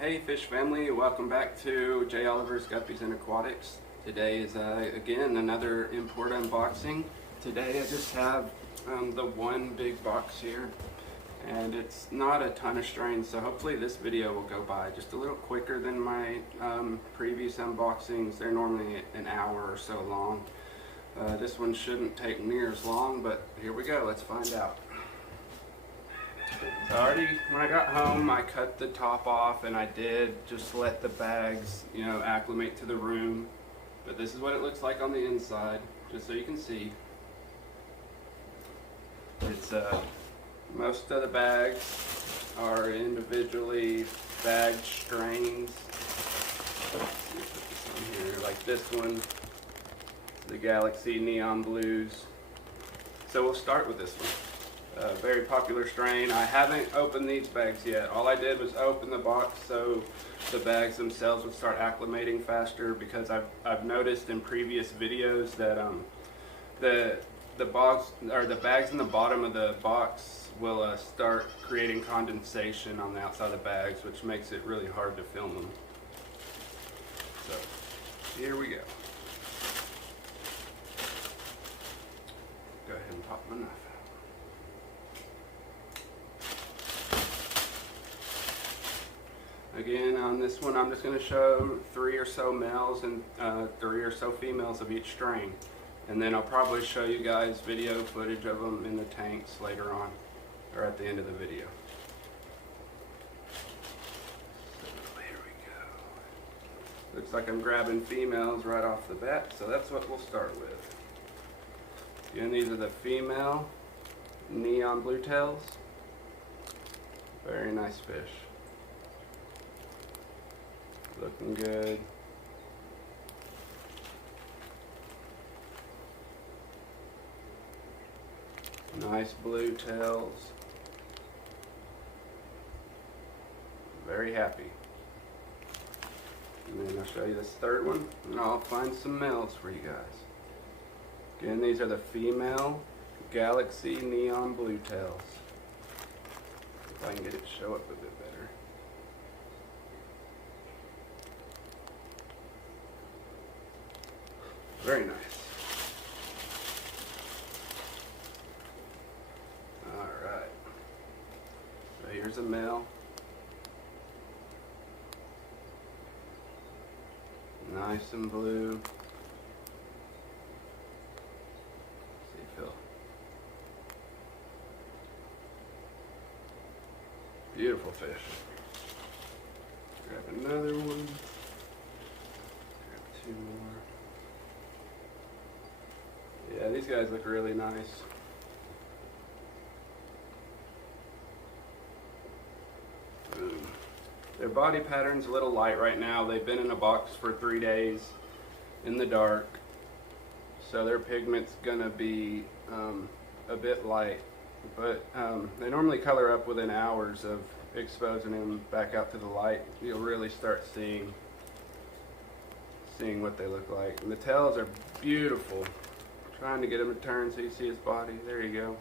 Hey fish family, welcome back to J. Oliver's Guppies and Aquatics. Today is again another import unboxing. Today I just have the one big box here, and it's not a ton of strains, so hopefully this video will go by just a little quicker than my previous unboxings. They're normally an hour or so long. This one shouldn't take near as long, but here we go, let's find out. So when I got home, I cut the top off and I did just let the bags, acclimate to the room. But this is what it looks like on the inside, just so you can see. It's most of the bags are individually bagged strains. Let's see, put this on here, like this one, the Galaxy Neon Blues. So we'll start with this one. Very popular strain. I haven't opened these bags yet. All I did was open the box so the bags themselves would start acclimating faster, because I've noticed in previous videos that the bags in the bottom of the box will start creating condensation on the outside of the bags, which makes it really hard to film them. So here we go. Go ahead and pop my knife out. Again, on this one, I'm just going to show 3 or so males and 3 or so females of each strain. And then I'll probably show you guys video footage of them in the tanks later on, or at the end of the video. So here we go. Looks like I'm grabbing females right off the bat, so that's what we'll start with. Again, these are the female neon blue tails. Very nice fish. Looking good. Nice blue tails. Very happy. And then I'll show you this third one, and I'll find some males for you guys. Again, these are the female Galaxy Neon Blue tails. If I can get it to show up a bit better. Very nice. Alright. So here's a male. Nice and blue. See, Phil. Beautiful fish. Grab another one. Grab 2 more. Yeah, these guys look really nice. Boom. Their body pattern's a little light right now. They've been in a box for 3 days in the dark, so their pigment's gonna be a bit light, but they normally color up within hours of exposing them back out to the light. You'll really start seeing what they look like. And the tails are beautiful. Trying to get him to turn so you see his body. There you go.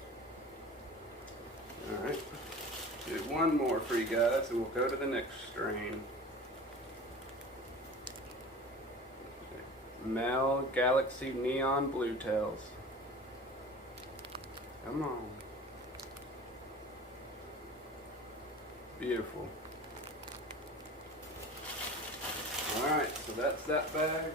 Alright. Do one more for you guys and we'll go to the next strain. Male Galaxy Neon Blue tails. Come on. Beautiful. Alright, so that's that bag.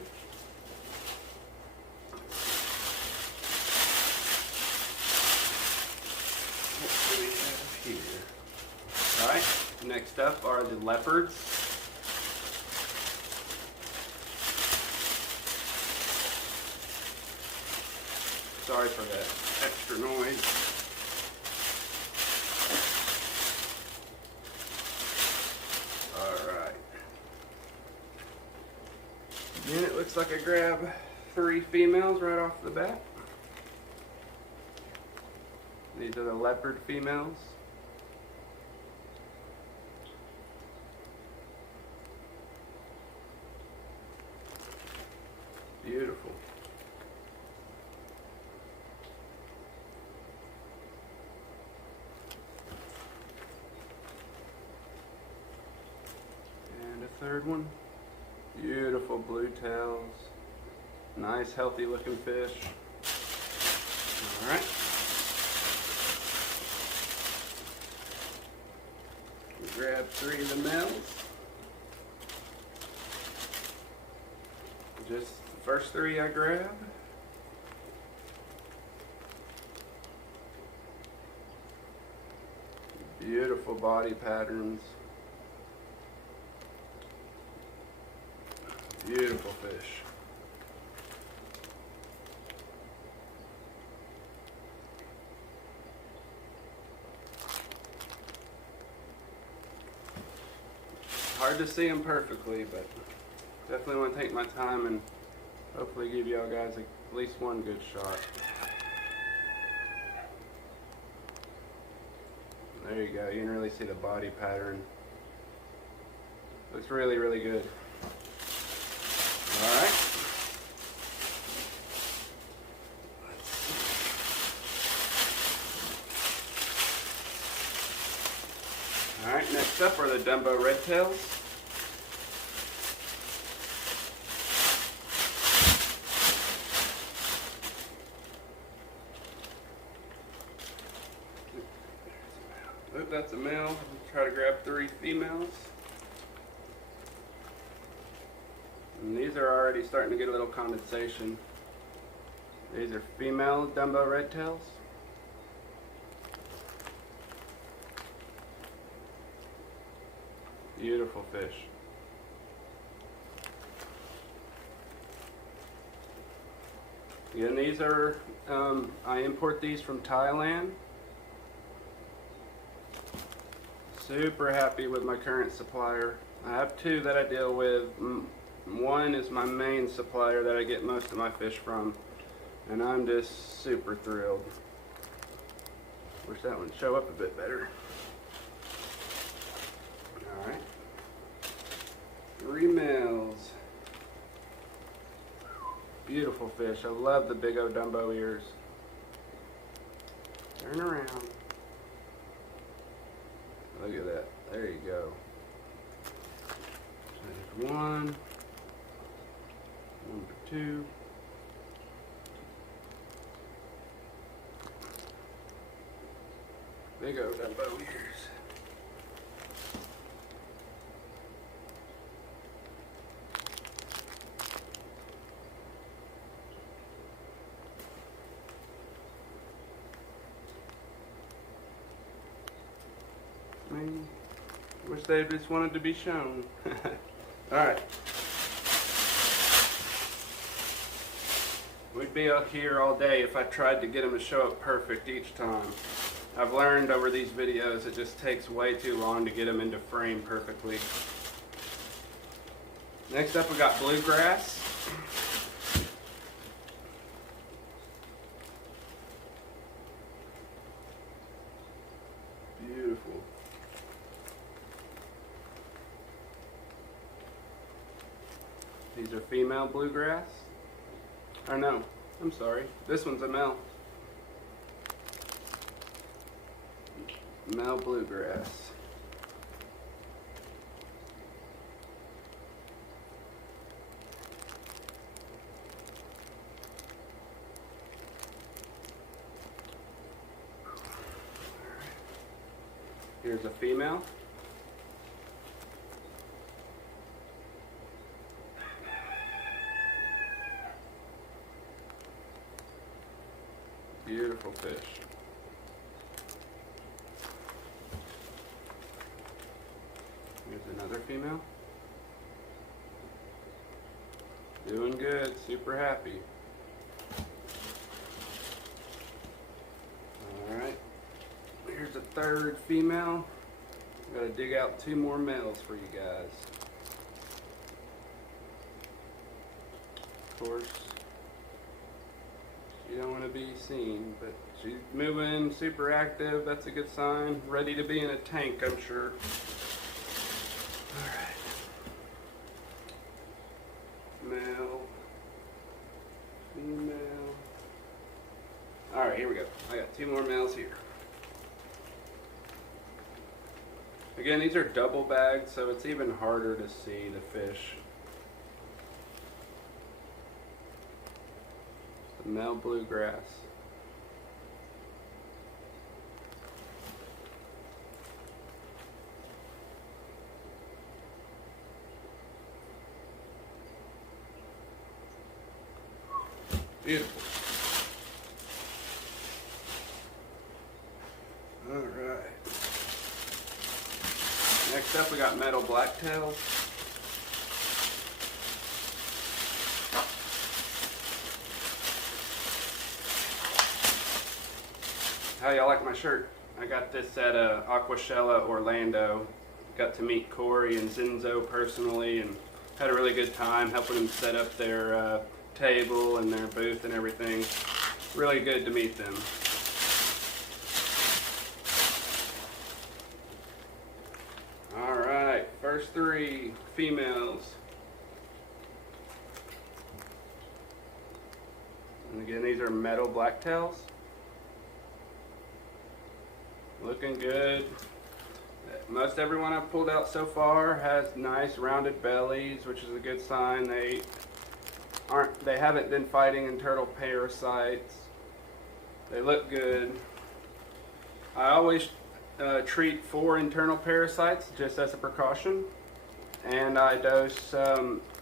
What do we have here? Alright, next up are the Leopards. Sorry for that extra noise. Alright. Then it looks like I grab 3 females right off the bat. These are the leopard females. Beautiful. third one. Beautiful blue tails. Nice, healthy looking fish. Alright. Grab 3 of the males. Just the first 3 I grab. Beautiful body patterns. Beautiful fish. Hard to see them perfectly, but definitely want to take my time and hopefully give y'all guys at least one good shot. There you go. You can really see the body pattern. Looks really, really good. All right. All right. Next up are the Dumbo red tails. Oh, that's a male. Try to grab 3 females. And these are already starting to get a little condensation. These are female Dumbo red tails. Beautiful fish. Again, these are, I import these from Thailand. Super happy with my current supplier. I have 2 that I deal with. One is my main supplier that I get most of my fish from, and I'm just super thrilled. Wish that one would show up a bit better. Alright. 3 males. Beautiful fish. I love the big old Dumbo ears. Turn around. Look at that. There you go. There's 1. Number 2. Big old Dumbo ears. Wish they just wanted to be shown. Alright. We'd be out here all day if I tried to get them to show up perfect each time. I've learned over these videos it just takes way too long to get them into frame perfectly. Next up we got Bluegrass. Beautiful. These are female Bluegrass. Or no, I'm sorry. This one's a male. Male Bluegrass. Here's a female. Beautiful fish. Here's another female. Doing good, super happy. Alright, here's a third female. Gotta dig out 2 more males for you guys. Of course, you don't want to be seen, but she's moving, super active. That's a good sign. Ready to be in a tank, I'm sure. Alright. Male. Female. Alright, here we go. I got 2 more males here. Again, these are double bagged, so it's even harder to see the fish. The male bluegrass. Beautiful. All right. Next up, we got metal blacktails. How y'all like my shirt? I got this at Aquashella, Orlando. Got to meet Corey and Zinzo personally, and had a really good time helping them set up their table and their booth and everything. Really good to meet them. Alright, first three females. And again, these are metal blacktails. Looking good. Most everyone I've pulled out so far has nice rounded bellies, which is a good sign. They haven't been fighting in turtle parasites. They look good. I always treat for internal parasites just as a precaution, and I dose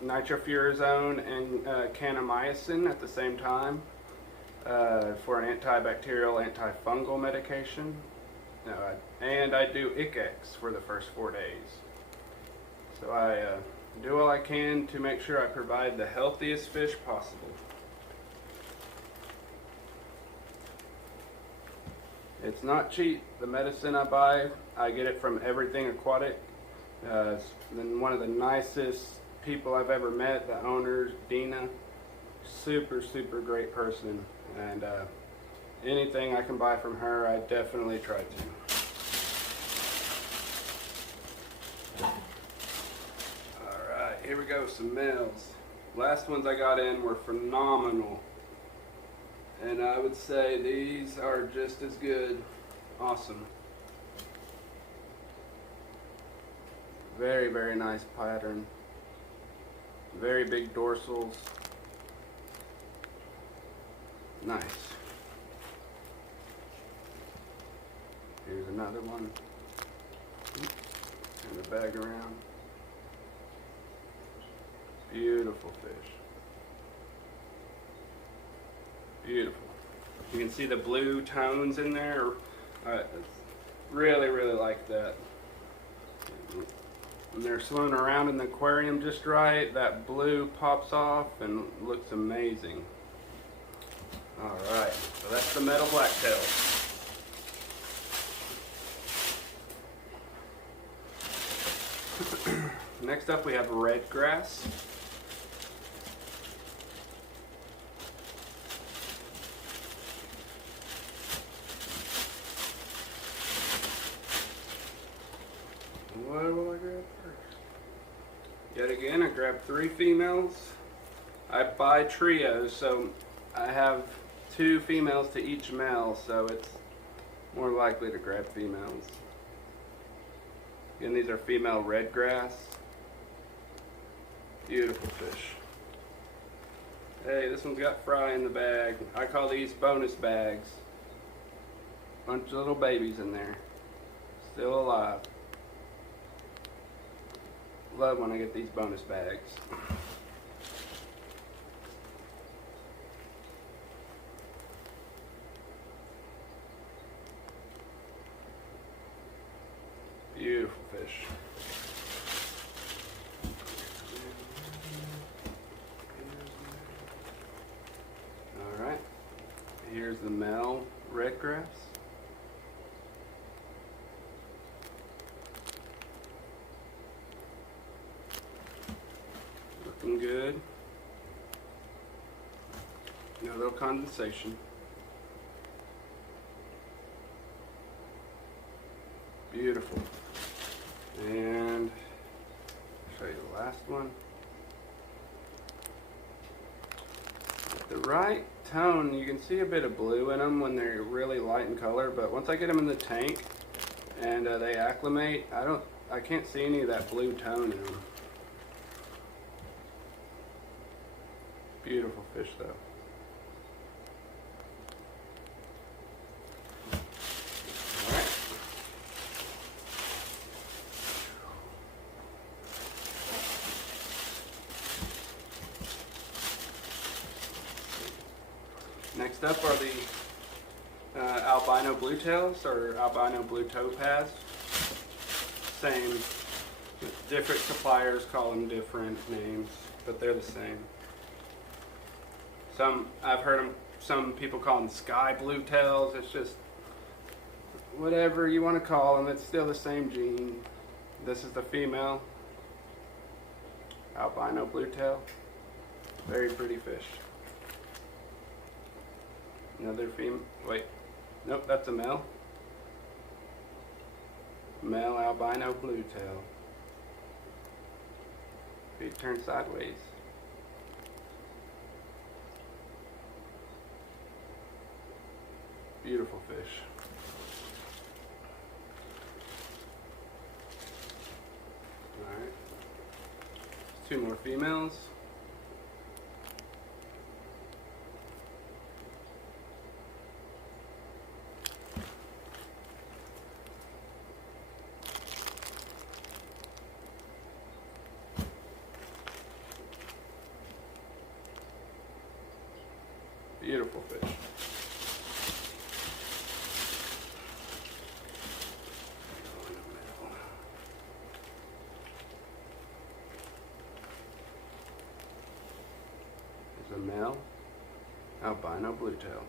nitrofurazone and kanamycin at the same time for an antibacterial, antifungal medication. And I do ICEX for the first 4 days. So I do all I can to make sure I provide the healthiest fish possible. It's not cheap. The medicine I buy, I get it from Everything Aquatic. Then one of the nicest people I've ever met, the owner, Dina. Super, super great person. And anything I can buy from her, I definitely try to. Alright, here we go, some males. Last ones I got in were phenomenal. And I would say these are just as good. Awesome. Very, very nice pattern. Very big dorsals. Nice. Here's another one. Turn the bag around. Beautiful fish. Beautiful. You can see the blue tones in there. Really, really like that. When they're swimming around in the aquarium just right, that blue pops off and looks amazing. Alright, so that's the metal blacktail. Next up we have red grass. What will I grab first? Yet again, I grabbed 3 females. I buy trios, so I have 2 females to each male, so it's more likely to grab females. Again, these are female red grass. Beautiful fish. Hey, this one's got fry in the bag. I call these bonus bags. Bunch of little babies in there. Still alive. Love when I get these bonus bags. Beautiful fish. Alright, here's the male red grass. Looking good. Got a little condensation. Beautiful. And show you the last one. At the right tone, you can see a bit of blue in them when they're really light in color, but once I get them in the tank and they acclimate. I can't see any of that blue tone in them. Beautiful fish though. Alright. Next up are the albino bluetails, or albino blue topaz. Same, different suppliers call them different names, but they're the same. I've heard some people call them sky blue tails. It's just whatever you want to call them, it's still the same gene. This is the female albino blue tail. Very pretty fish. Another female, wait, nope, that's a male. Male albino blue tail. Feet turned sideways. Beautiful fish. Alright. 2 more females. Beautiful fish. There's a male albino blue tail.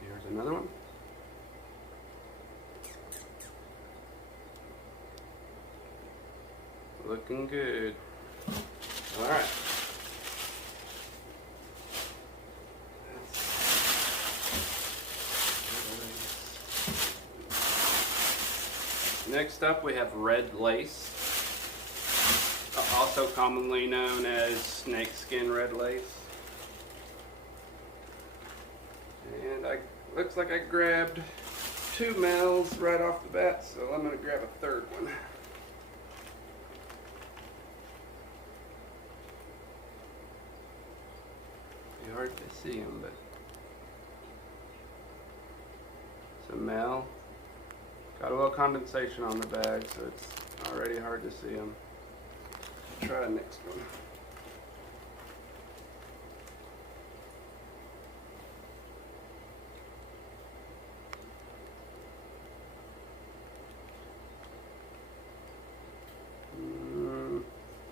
Here's another one. Looking good. All right. Next up we have red lace, also commonly known as snakeskin red lace. And looks like I grabbed 2 males right off the bat, so I'm going to grab a 3rd one. Hard to see him, but it's a male. Got a little condensation on the bag, so it's already hard to see him. Try the next one.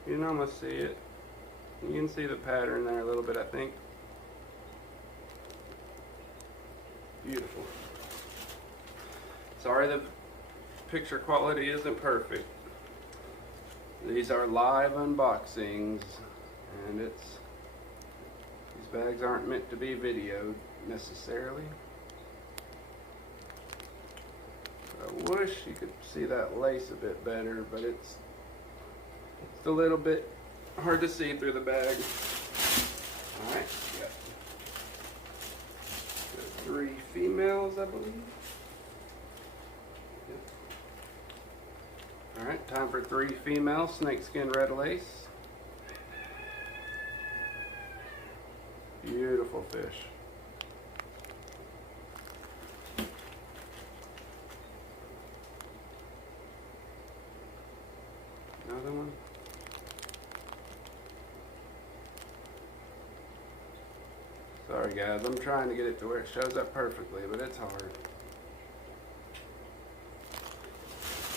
You can almost see it. You can see the pattern there a little bit, I think. Beautiful. Sorry the picture quality isn't perfect. These are live unboxings, and these bags aren't meant to be videoed necessarily. I wish you could see that lace a bit better, but it's a little bit hard to see through the bag. Alright, got 3 females, I believe. Yep. Alright, time for 3 female snakeskin red lace. Beautiful fish. Another one. Sorry guys, I'm trying to get it to where it shows up perfectly, but it's hard.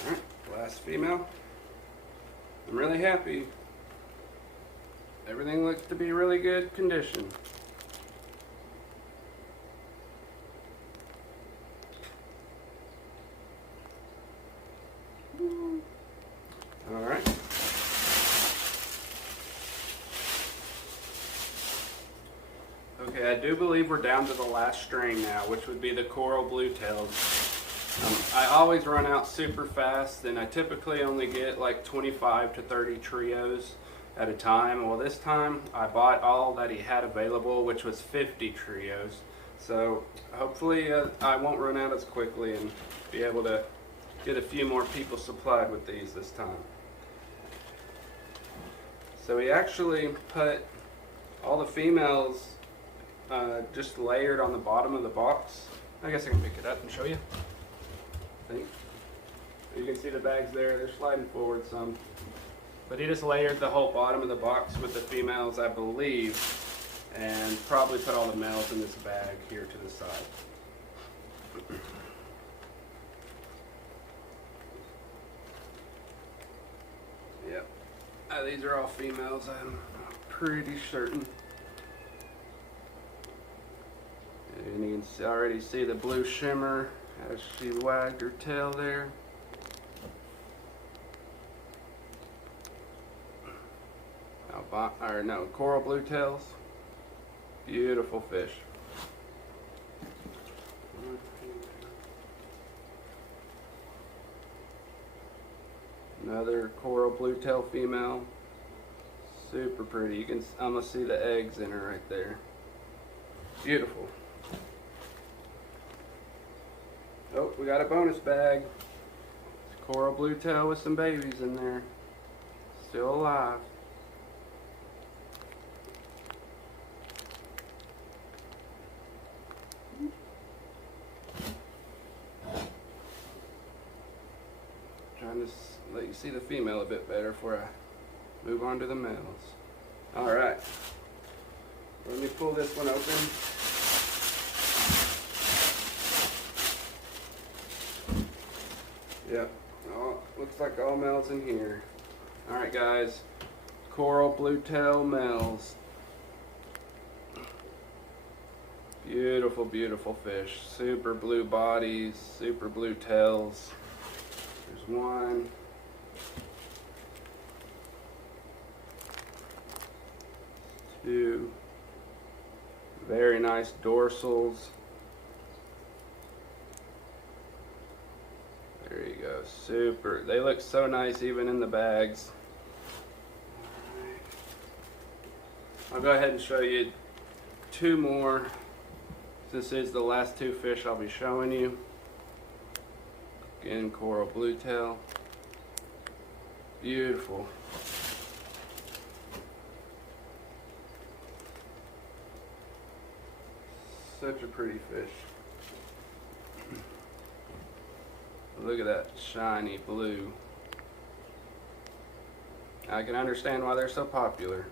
Alright, last female. I'm really happy. Everything looks to be really good condition. Alright. Okay, I do believe we're down to the last strain now, which would be the coral blue tails. I always run out super fast, and I typically only get like 25 to 30 trios. at a time. Well, this time I bought all that he had available, which was 50 trios. So hopefully I won't run out as quickly and be able to get a few more people supplied with these this time. So he actually put all the females just layered on the bottom of the box. I guess I can pick it up and show you. I think you can see the bags there, they're sliding forward some. But he just layered the whole bottom of the box with the females, I believe, and probably put all the males in this bag here to the side. Yep. These are all females, I'm pretty certain. And you can already see the blue shimmer as she wagged her tail there. Coral blue tails. Beautiful fish. Another coral blue tail female. Super pretty. You can almost see the eggs in her right there. Beautiful. Oh, we got a bonus bag. Coral blue tail with some babies in there. Still alive. Trying to let you see the female a bit better before I move on to the males. Alright. Let me pull this one open. Yep. Looks like all males in here. Alright guys. Coral blue tail males. Beautiful, beautiful fish. Super blue bodies, super blue tails. There's one. Two. Very nice dorsals. There you go. Super. They look so nice even in the bags. I'll go ahead and show you two more. This is the last two fish I'll be showing you. Again, coral blue tail. Beautiful. Such a pretty fish. Look at that shiny blue. I can understand why they're so popular.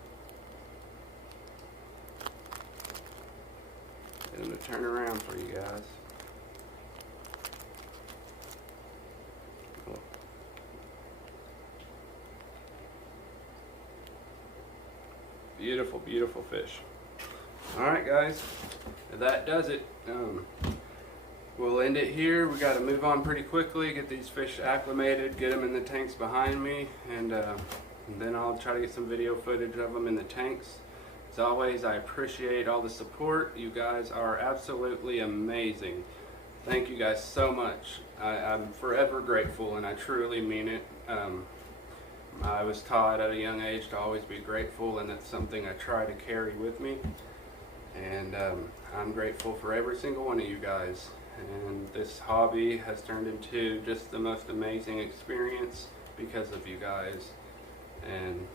Get them to turn around for you guys. Beautiful, beautiful fish. Alright guys, that does it. We'll end it here. We got to move on pretty quickly, get these fish acclimated, get them in the tanks behind me, and then I'll try to get some video footage of them in the tanks. As always, I appreciate all the support. You guys are absolutely amazing. Thank you guys so much. I'm forever grateful, and I truly mean it. I was taught at a young age to always be grateful, and that's something I try to carry with me. And I'm grateful for every single one of you guys. And this hobby has turned into just the most amazing experience because of you guys. And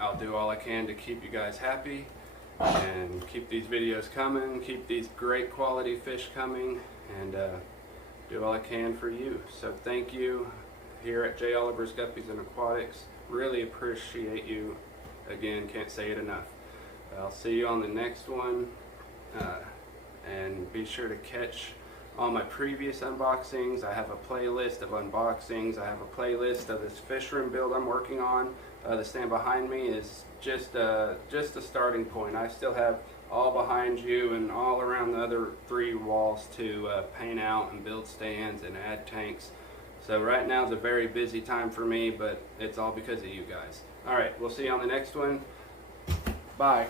I'll do all I can to keep you guys happy and keep these videos coming, keep these great quality fish coming, and do all I can for you. So thank you here at J. Oliver's Guppies and Aquatics. Really appreciate you. Again, can't say it enough. I'll see you on the next one, and be sure to catch all my previous unboxings. I have a playlist of unboxings. I have a playlist of this fish room build I'm working on. The stand behind me is just a starting point. I still have all behind you and all around the other three walls to paint out and build stands and add tanks. So right now is a very busy time for me, but it's all because of you guys. Alright, we'll see you on the next one. Bye.